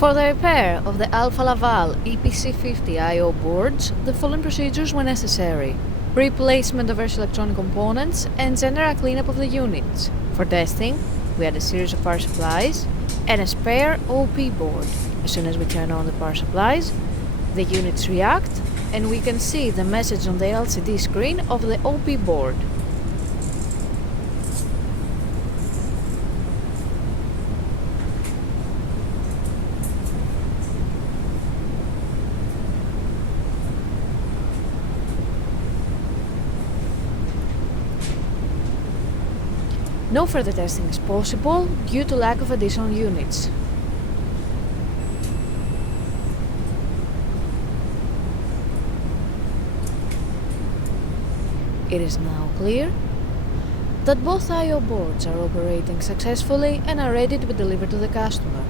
For the repair of the Alpha Laval EPC50 I/O boards, the following procedures were necessary: replacement of various electronic components and general cleanup of the units. For testing, we had a series of power supplies and a spare OP board. As soon as we turn on the power supplies, the units react and we can see the message on the LCD screen of the OP board. No further testing is possible due to lack of additional units. It is now clear that both I/O boards are operating successfully and are ready to be delivered to the customer.